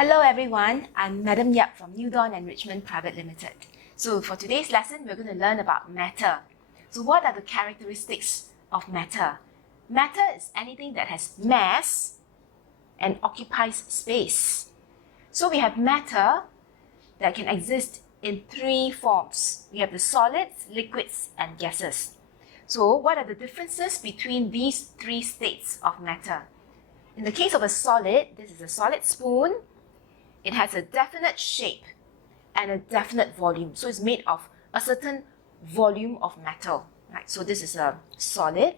Hello everyone, I'm Madam Yap from Newton Enrichment Private Limited. So for today's lesson, we're going to learn about matter. So what are the characteristics of matter? Matter is anything that has mass and occupies space. So we have matter that can exist in three forms. We have the solids, liquids, and gases. So what are the differences between these three states of matter? In the case of a solid, this is a solid spoon. It has a definite shape and a definite volume. So it's made of a certain volume of metal. Right? So this is a solid.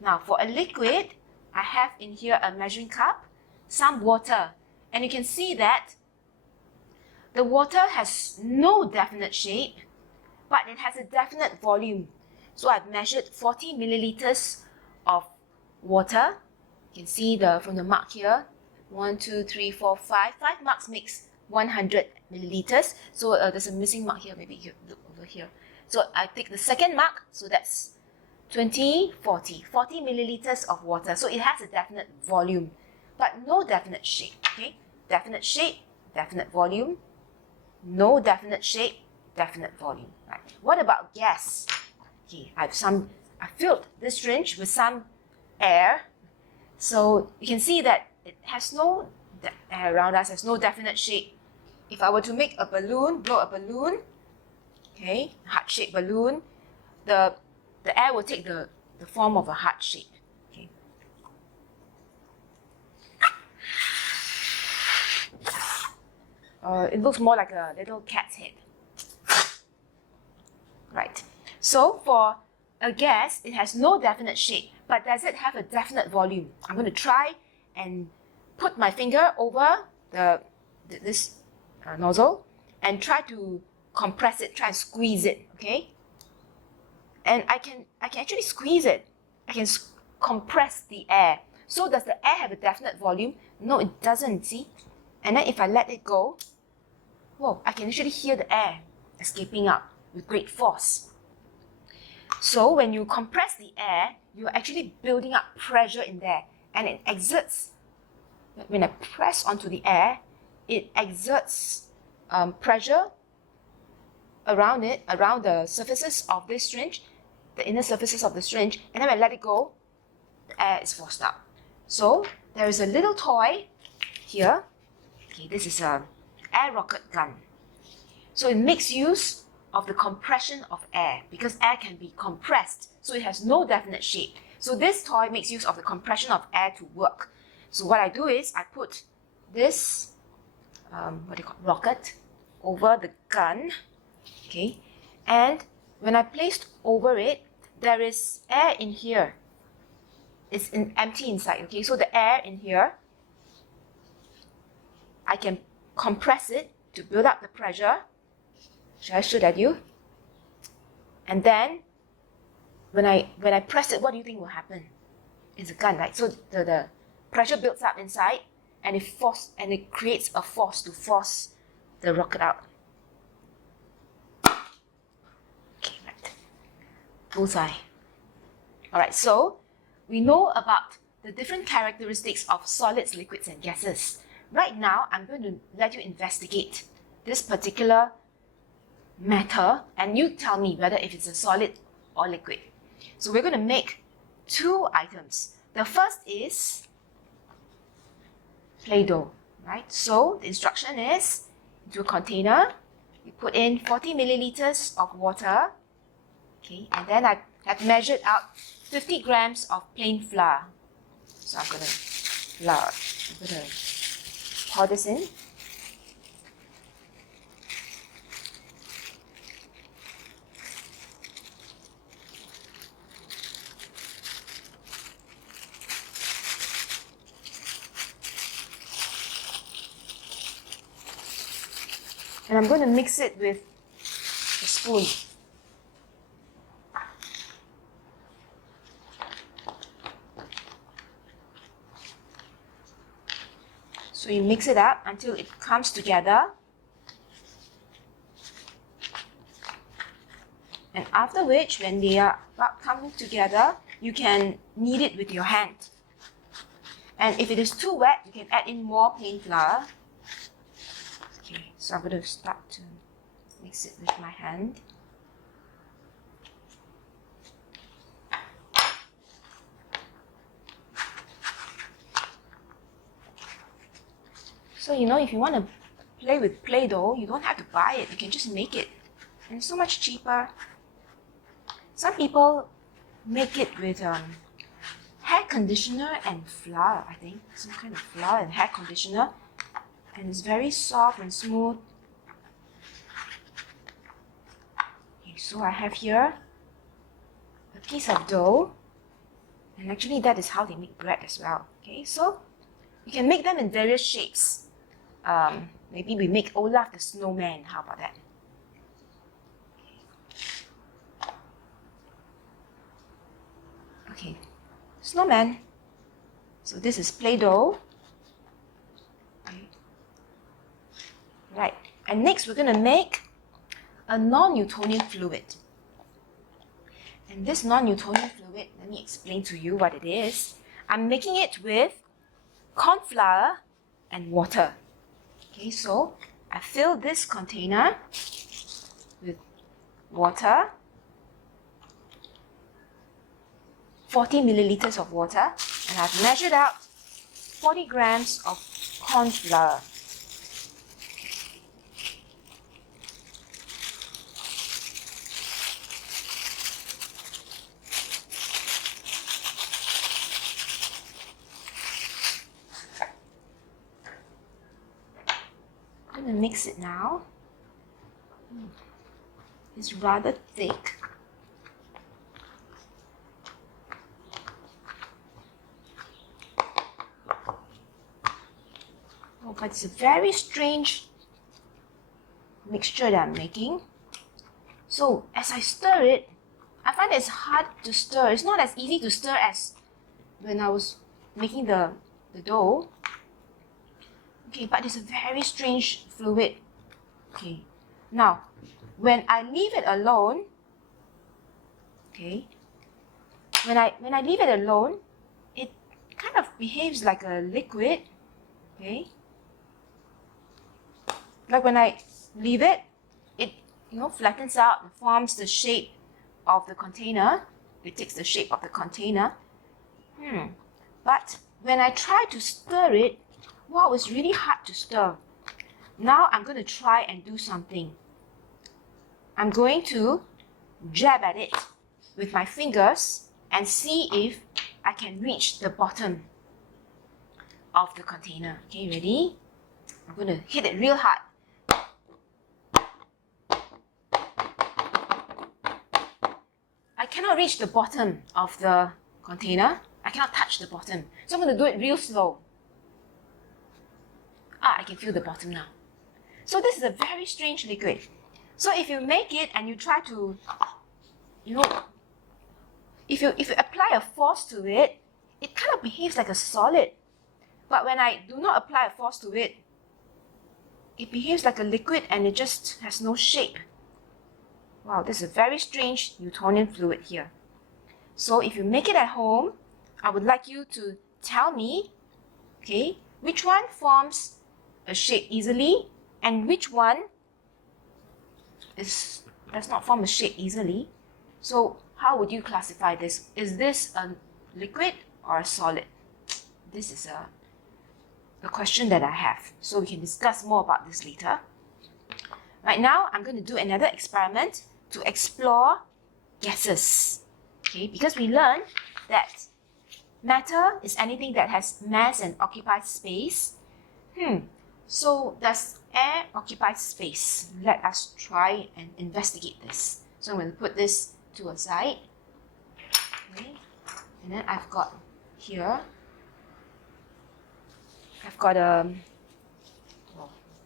Now for a liquid, I have in here a measuring cup, some water. And you can see that the water has no definite shape, but it has a definite volume. So I've measured 40 milliliters of water. You can see from the mark here, 1, 2, 3, 4, 5. 5 marks makes 100 milliliters. So there's a missing mark here, maybe you look over here. So I take the second mark, so that's 40 milliliters of water. So it has a definite volume, but no definite shape. Okay, definite shape, definite volume. No definite shape, definite volume. Right. What about gas? Okay, I filled this syringe with some air. So you can see that it has no air around us, has no definite shape. If I were to make a balloon, blow a balloon, okay, heart-shaped balloon, the air will take the form of a heart shape. Okay. It looks more like a little cat's head. Right. So for a gas, it has no definite shape, but does it have a definite volume? I'm going to try and put my finger over this nozzle and try to compress it, try and squeeze it, okay? And I can actually squeeze it. I can compress the air. So does the air have a definite volume? No, it doesn't, see? And then if I let it go, whoa, I can actually hear the air escaping out with great force. So when you compress the air, you're actually building up pressure in there, and it exerts, when I press onto the air, it exerts pressure around it, around the surfaces of this syringe, the inner surfaces of the syringe, and then when I let it go, the air is forced out. So there is a little toy here. Okay, this is an air rocket gun. So it makes use of the compression of air, because air can be compressed, so it has no definite shape. So this toy makes use of the compression of air to work. So what I do is I put this rocket over the gun, okay, and when I placed over it, there is air in here. It's empty inside, okay, so the air in here, I can compress it to build up the pressure. Shall I shoot at you? And then when I press it, what do you think will happen? It's a gun, right? So the pressure builds up inside, and it creates a force to force the rocket out. Okay, right. Bullseye. Alright, so we know about the different characteristics of solids, liquids, and gases. Right now, I'm going to let you investigate this particular matter, and you tell me whether if it's a solid or liquid. So we're going to make two items. The first is Play-Doh, right? So the instruction is, into a container, you put in 40 milliliters of water, okay, and then I have measured out 50 grams of plain flour. So I'm going to pour this in. And I'm going to mix it with a spoon. So you mix it up until it comes together. And after which, when they are about coming together, you can knead it with your hand. And if it is too wet, you can add in more plain flour. So I'm going to start to mix it with my hand. So if you want to play with Play-Doh, you don't have to buy it. You can just make it. And it's so much cheaper. Some people make it with hair conditioner and flour, I think. Some kind of flour and hair conditioner. And it's very soft and smooth. Okay, so I have here a piece of dough. And actually that is how they make bread as well. Okay, so you can make them in various shapes. Maybe we make Olaf the snowman. How about that? Okay, snowman. So this is Play-Doh. Okay. Right, and next we're going to make a non-Newtonian fluid. And this non-Newtonian fluid, let me explain to you what it is. I'm making it with corn flour and water. Okay, so I fill this container with water, 40 milliliters of water, and I've measured out 40 grams of corn flour. I'm going to mix it now. It's rather thick. Oh, but it's a very strange mixture that I'm making. So as I stir it, I find it's hard to stir. It's not as easy to stir as when I was making the dough. Okay, but it's a very strange fluid. Okay, now when I leave it alone, okay, when I leave it alone, it kind of behaves like a liquid. Okay, like when I leave it, it flattens out and forms the shape of the container. It takes the shape of the container. But when I try to stir it, wow, it's really hard to stir. Now I'm going to try and do something. I'm going to jab at it with my fingers and see if I can reach the bottom of the container. Okay, ready? I'm going to hit it real hard. I cannot reach the bottom of the container. I cannot touch the bottom. So I'm going to do it real slow. I can feel the bottom now. So this is a very strange liquid. So if you make it and you try to, if you apply a force to it, it kind of behaves like a solid. But when I do not apply a force to it, it behaves like a liquid and it just has no shape. Wow, this is a very strange Newtonian fluid here. So if you make it at home, I would like you to tell me, okay, which one forms a shape easily and which one does not form a shape easily. So how would you classify this? Is this a liquid or a solid? This is a question that I have. So we can discuss more about this later. Right now, I'm going to do another experiment to explore gases. Okay, because we learned that matter is anything that has mass and occupies space. So does air occupy space? Let us try and investigate this. So I'm going to put this to a side. Okay. And then I've got here, I've got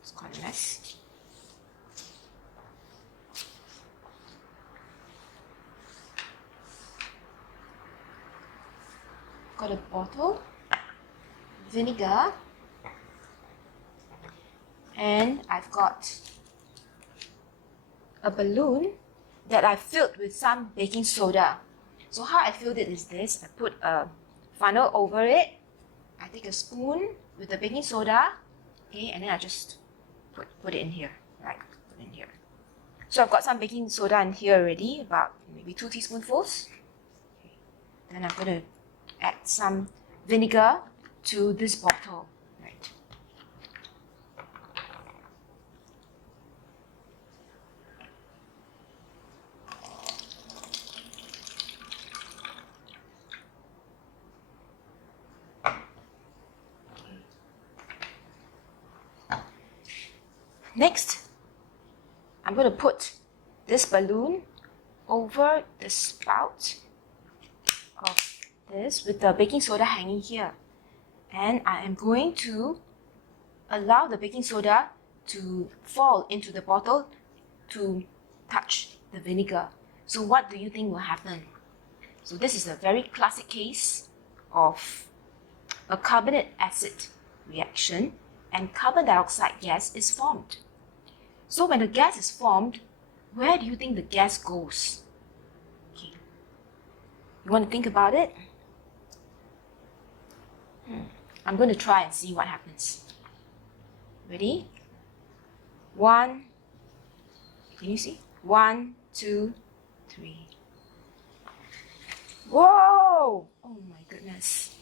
it's quite a mess. Got a bottle, vinegar, and I've got a balloon that I filled with some baking soda. So how I filled it is this. I put a funnel over it. I take a spoon with the baking soda, okay, and then I just put it in here, right? Put it in here. So I've got some baking soda in here already, about maybe 2 teaspoonfuls. Okay. Then I'm going to add some vinegar to this bottle, right? Next, I'm going to put this balloon over the spout of this with the baking soda hanging here. And I am going to allow the baking soda to fall into the bottle to touch the vinegar. So what do you think will happen? So this is a very classic case of a carbonate acid reaction and carbon dioxide gas is formed. So when the gas is formed, where do you think the gas goes? Okay. You want to think about it? I'm going to try and see what happens. Ready? 1, can you see? 1, 2, 3. Whoa! Oh my goodness.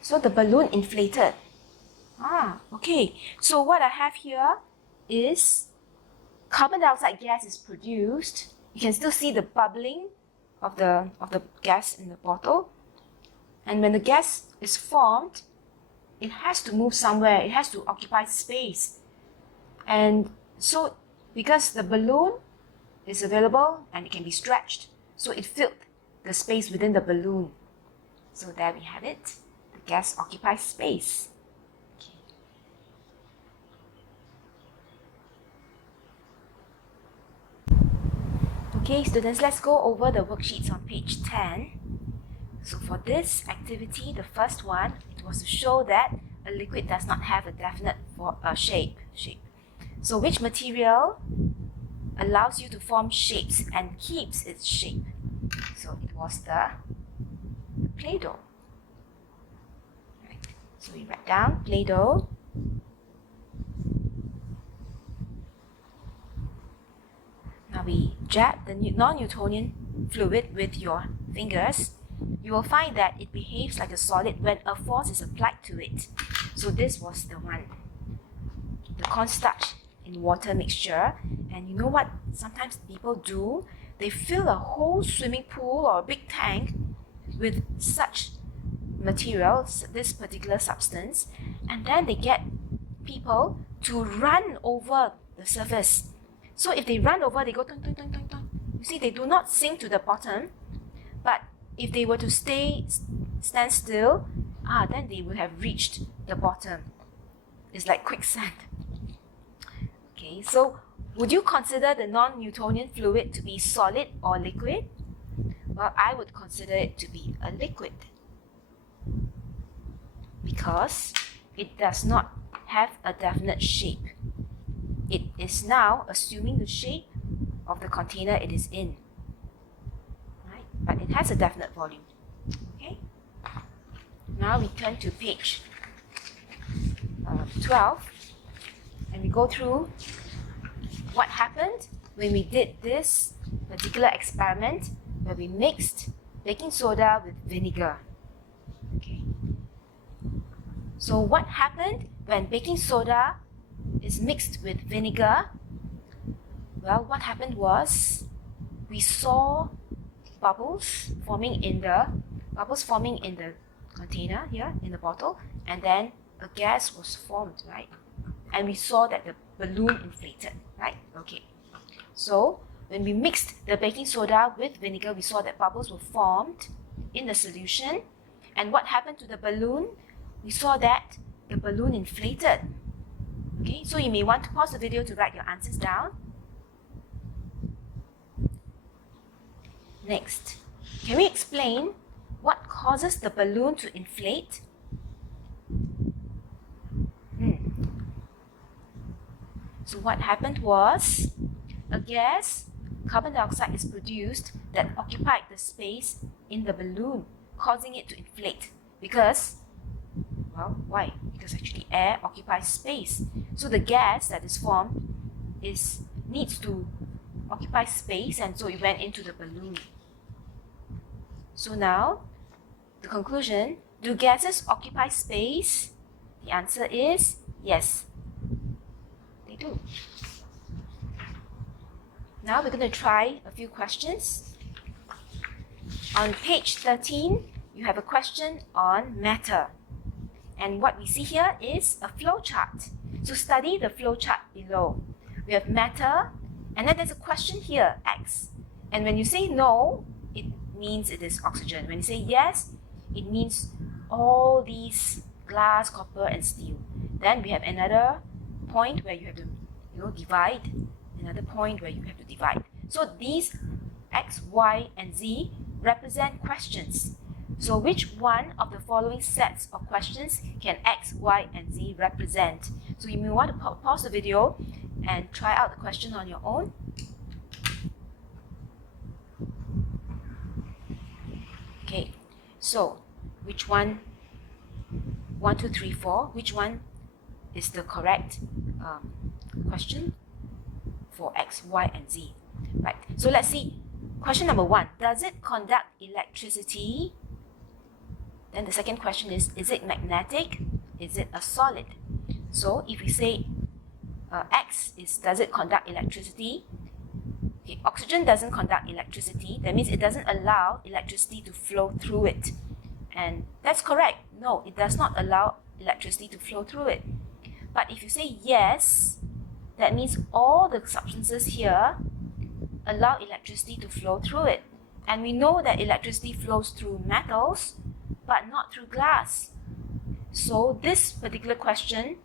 So the balloon inflated. Okay. So what I have here is carbon dioxide gas is produced. You can still see the bubbling of the gas in the bottle. And when the gas is formed, it has to move somewhere. It has to occupy space. And so because the balloon is available and it can be stretched, so it filled the space within the balloon. So there we have it. The gas occupies space. Okay, students, let's go over the worksheets on page 10. So for this activity, the first one, it was to show that a liquid does not have a definite shape. So which material allows you to form shapes and keeps its shape? So it was the Play-Doh. Right. So we write down Play-Doh. Now we jab the non-Newtonian fluid with your fingers. You will find that it behaves like a solid when a force is applied to it. So this was the one, the cornstarch in water mixture. And you know what sometimes people do? They fill a whole swimming pool or a big tank with such material, this particular substance, and then they get people to run over the surface. So if they run over, they go tung, tung, tung, tung, tung. You see, they do not sink to the bottom, but if they were to stand still, then they would have reached the bottom. It's like quicksand. Okay, so would you consider the non-Newtonian fluid to be solid or liquid? Well, I would consider it to be a liquid because it does not have a definite shape. It is now assuming the shape of the container it is in, right? But it has a definite volume. Okay. Now we turn to page 12, and we go through what happened when we did this particular experiment where we mixed baking soda with vinegar. Okay. So what happened when baking soda is mixed with vinegar? Well, what happened was we saw bubbles forming in the container here in the bottle, and then a gas was formed, right? And we saw that the balloon inflated, right? Okay. So when we mixed the baking soda with vinegar, we saw that bubbles were formed in the solution. And what happened to the balloon? We saw that the balloon inflated. Okay, so you may want to pause the video to write your answers down. Next, can we explain what causes the balloon to inflate? So what happened was a gas, carbon dioxide, is produced that occupied the space in the balloon, causing it to inflate. Because, well, why? Because actually air occupies space. So the gas that is formed needs to occupy space, and so it went into the balloon. So now, the conclusion, do gases occupy space? The answer is yes, they do. Now we're going to try a few questions. On page 13, you have a question on matter. And what we see here is a flow chart. So study the flow chart below. We have matter, and then there's a question here, X. And when you say no, it means it is oxygen. When you say yes, it means all these glass, copper, and steel. Then we have another point where you have to divide. Another point where you have to divide. So these X, Y, and Z represent questions. So which one of the following sets of questions can X, Y, and Z represent? So you may want to pause the video and try out the question on your own. Okay, so which one? 1, 2, 3, 4. Which one is the correct question for X, Y, and Z? Right, so let's see. Question number 1, does it conduct electricity? Then the second question is it magnetic? Is it a solid? So if we say X is, does it conduct electricity? Okay, oxygen doesn't conduct electricity. That means it doesn't allow electricity to flow through it. And that's correct. No, it does not allow electricity to flow through it. But if you say yes, that means all the substances here allow electricity to flow through it. And we know that electricity flows through metals, but not through glass. So this particular question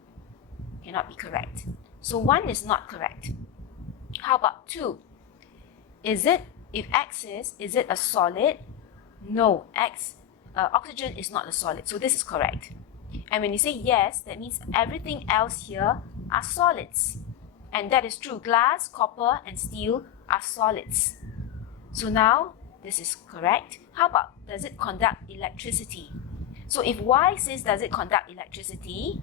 cannot be correct. So 1 is not correct. How about 2? If X is it a solid? No, oxygen is not a solid. So this is correct. And when you say yes, that means everything else here are solids. And that is true. Glass, copper, and steel are solids. So now, this is correct. How about, does it conduct electricity? So if Y says, does it conduct electricity?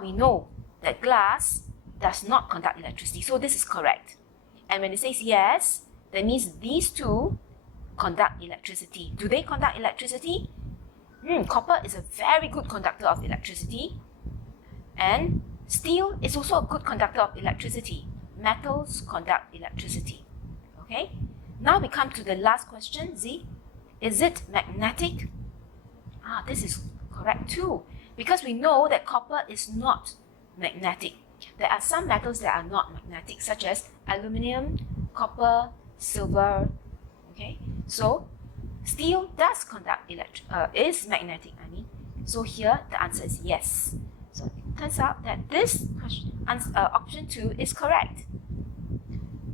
We know that glass does not conduct electricity. So this is correct. And when it says yes, that means these two conduct electricity. Do they conduct electricity? Copper is a very good conductor of electricity. And steel is also a good conductor of electricity. Metals conduct electricity. Okay? Now we come to the last question, Z. Is it magnetic? This is correct too. Because we know that copper is not magnetic. There are some metals that are not magnetic, such as aluminium, copper, silver. Okay? So, steel does conduct is magnetic, So here the answer is yes. So it turns out that this question, option 2 is correct.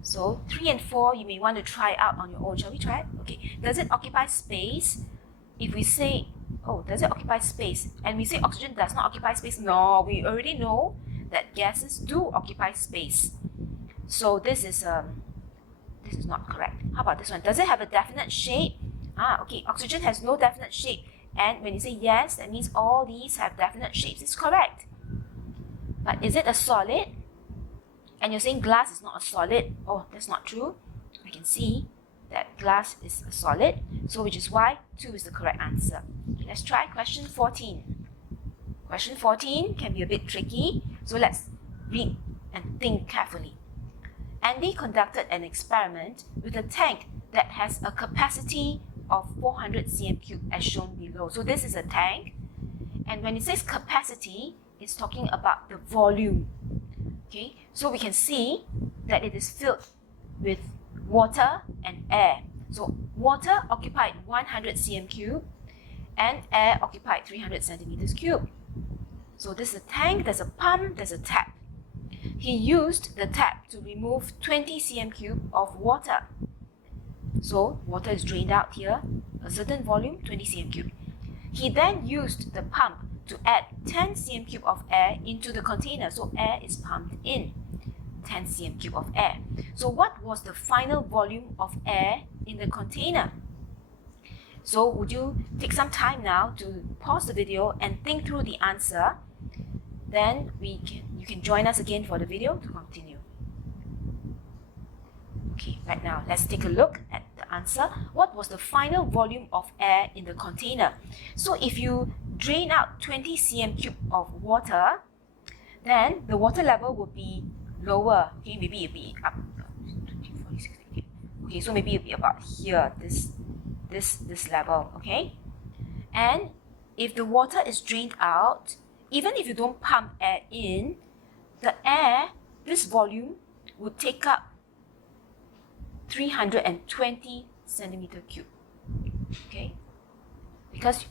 So 3 and 4 you may want to try out on your own. Shall we try it? Okay. Does it occupy space? If we say, does it occupy space? And we say oxygen does not occupy space. No, we already know that gases do occupy space. So this is not correct. How about this one? Does it have a definite shape? Okay, oxygen has no definite shape. And when you say yes, that means all these have definite shapes. It's correct. But is it a solid? And you're saying glass is not a solid. That's not true. I can see that glass is a solid. So which is why 2 is the correct answer. Okay, let's try question 14. Question 14 can be a bit tricky. So let's read and think carefully. Andy conducted an experiment with a tank that has a capacity of 400 cm3 as shown below. So this is a tank, and when it says capacity, it's talking about the volume. Okay, so we can see that it is filled with water and air. So water occupied 100 cm3 and air occupied 300 centimeters cube. So this is a tank, there's a pump, there's a tap. He used the tap to remove 20 cm3 of water. So water is drained out here, a certain volume, 20 cm3. He then used the pump to add 10 cm3 of air into the container. So air is pumped in, 10 cm3 of air. So what was the final volume of air in the container? So would you take some time now to pause the video and think through the answer? Then you can join us again for the video to continue. Okay, right now let's take a look at the answer. What was the final volume of air in the container? So if you drain out 20 cm³ of water, then the water level will be lower. Okay, maybe it'll be up 20, 40, 60. Okay, so maybe it'll be about here, this level. Okay, and if the water is drained out, even if you don't pump air in, the air, this volume, would take up 320 cm³. Okay, because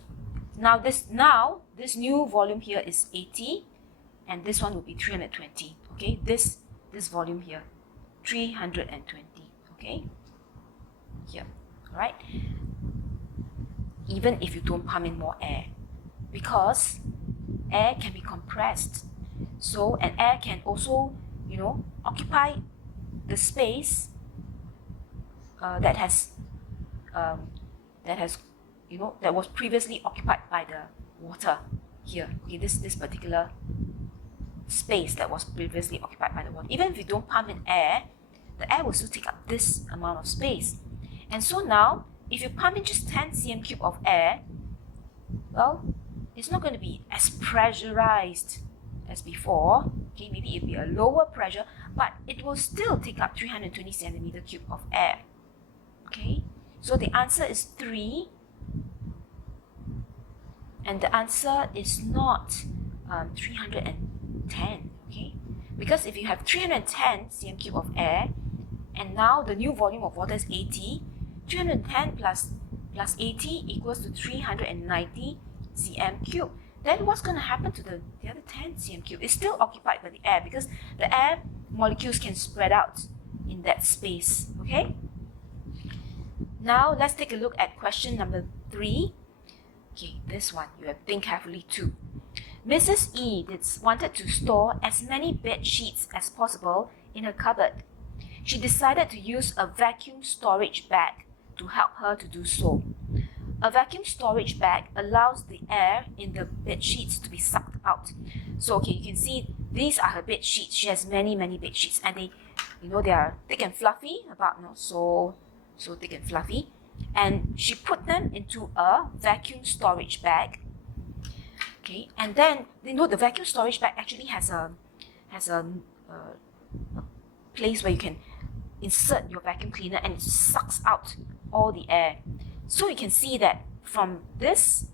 now this new volume here is 80, and this one will be 320. Okay, this volume here, 320. Okay, here, all right. Even if you don't pump in more air, because air can be compressed, so and air can also, occupy the space that was previously occupied by the water here. Okay, this particular space that was previously occupied by the water. Even if you don't pump in air, the air will still take up this amount of space. And so now, if you pump in just 10 cm³ of air, well, it's not going to be as pressurized as before. Okay, maybe it'll be a lower pressure, but it will still take up 320 cm³ of air. Okay, so the answer is 3, and the answer is not 310. Okay, because if you have 310 cm³ of air, and now the new volume of water is 80, 310 plus 80 equals to 390 cm³. Then what's going to happen to the other 10 cm³? It's still occupied by the air, because the air molecules can spread out in that space. Okay, now let's take a look at question number 3. Okay, this one you have to think carefully too. Mrs. E wanted to store as many bed sheets as possible in her cupboard. She decided to use a vacuum storage bag to help her to do so. A vacuum storage bag allows the air in the bed sheets to be sucked out. So okay, you can see these are her bed sheets. She has many bed sheets, and they are thick and fluffy, about so thick and fluffy. And she put them into a vacuum storage bag. Okay, and then the vacuum storage bag actually has a place where you can insert your vacuum cleaner, and it sucks out all the air. So you can see that from this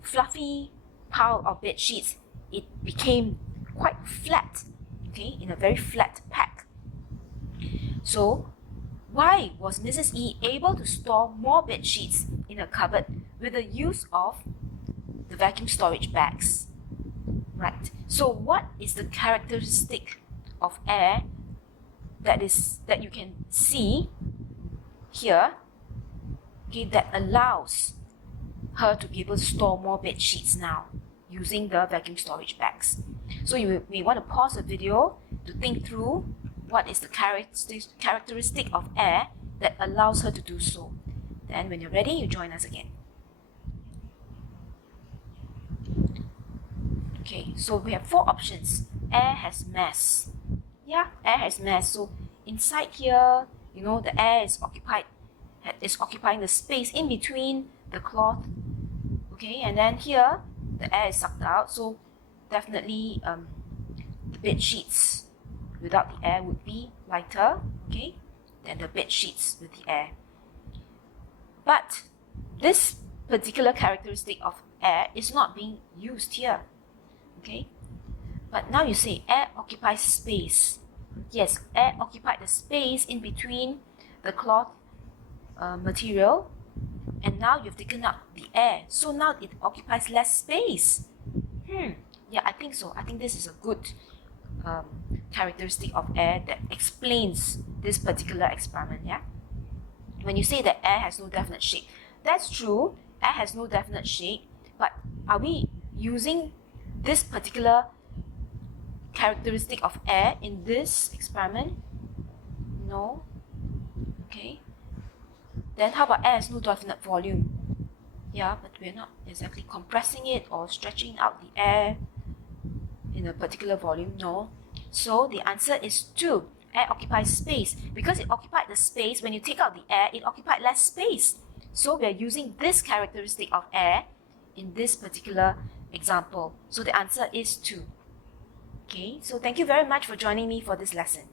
fluffy pile of bed sheets, it became quite flat, okay, in a very flat pack. So why was Mrs. E able to store more bed sheets in her cupboard with the use of the vacuum storage bags? Right. So what is the characteristic of air that you can see here, okay, that allows her to be able to store more bed sheets now using the vacuum storage bags? So you may want to pause the video to think through what is the characteristic of air that allows her to do so. Then when you're ready, you join us again. Okay, so we have 4 options. Air has mass. Yeah, air has mass. So inside here, the air is occupying the space in between the cloth. Okay, and then here the air is sucked out. So definitely the bed sheets without the air would be lighter, okay, than the bed sheets with the air. But this particular characteristic of air is not being used here. Okay, but now you say air occupies space. Yes, air occupied the space in between the cloth material, and now you've taken out the air, so now it occupies less space. Yeah, I think so. I think this is a good characteristic of air that explains this particular experiment. Yeah, when you say that air has no definite shape, that's true. Air has no definite shape, but are we using this particular characteristic of air in this experiment? No. Okay, then how about air has no definite volume? Yeah, but we're not exactly compressing it or stretching out the air in a particular volume, no. So the answer is 2. Air occupies space. Because it occupied the space, when you take out the air, it occupied less space. So we are using this characteristic of air in this particular example. So the answer is 2. Okay, so thank you very much for joining me for this lesson.